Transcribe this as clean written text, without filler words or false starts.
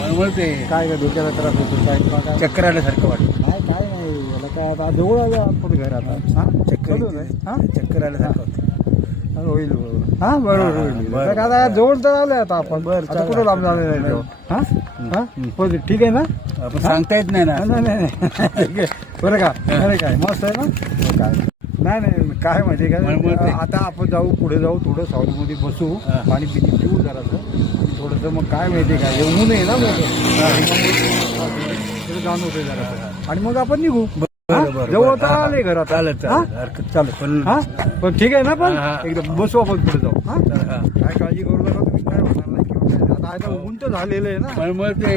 मळमळते काय काय डोक्याला त्रास होतो काय चक्कर आल्यासारखं वाटतं. नाही काय नाही याला काय आता जवळ आलं आपण घर आता हा चक्कर चालू येते. आहे. हा चक्कर आल्यासारखं होतं. होईल बरोबर हा बरोबर होईल बरं, तर आता जवळ तर आलोय आता आपण बरं, आता चालेल. कुठं लांब झालेलं आहे तेव्हा. हा हो ठीक आहे ना आपण सांगता येत नाही ना. नाही नाही नाही ठीक आहे बरं का अरे काय मस्त आहे ना हो, काय नाही नाही काय माहिती मळमळते. काय आता आपण जाऊ पुढे जाऊ थोडं सावलीमध्ये बसू हा. पाणी पिणी पिऊ जरासं थोडंसं मग काय माहिती काय येऊ नये ना मग जाणवते जरा आणि मग आपण निघू बरं, बरं, जवळ बरं. तर हा, आले घरात चालेल चालेल हरकत चालेल पण हा पण ठीक आहे ना पण हा, हा. एकदम बसू आपण पुढे जाऊ हा हा. काय काळजी करू नका तुम्ही काय होणार नाही किंवा काय. आता ऊन तर झालेलं आहे ना मळमळते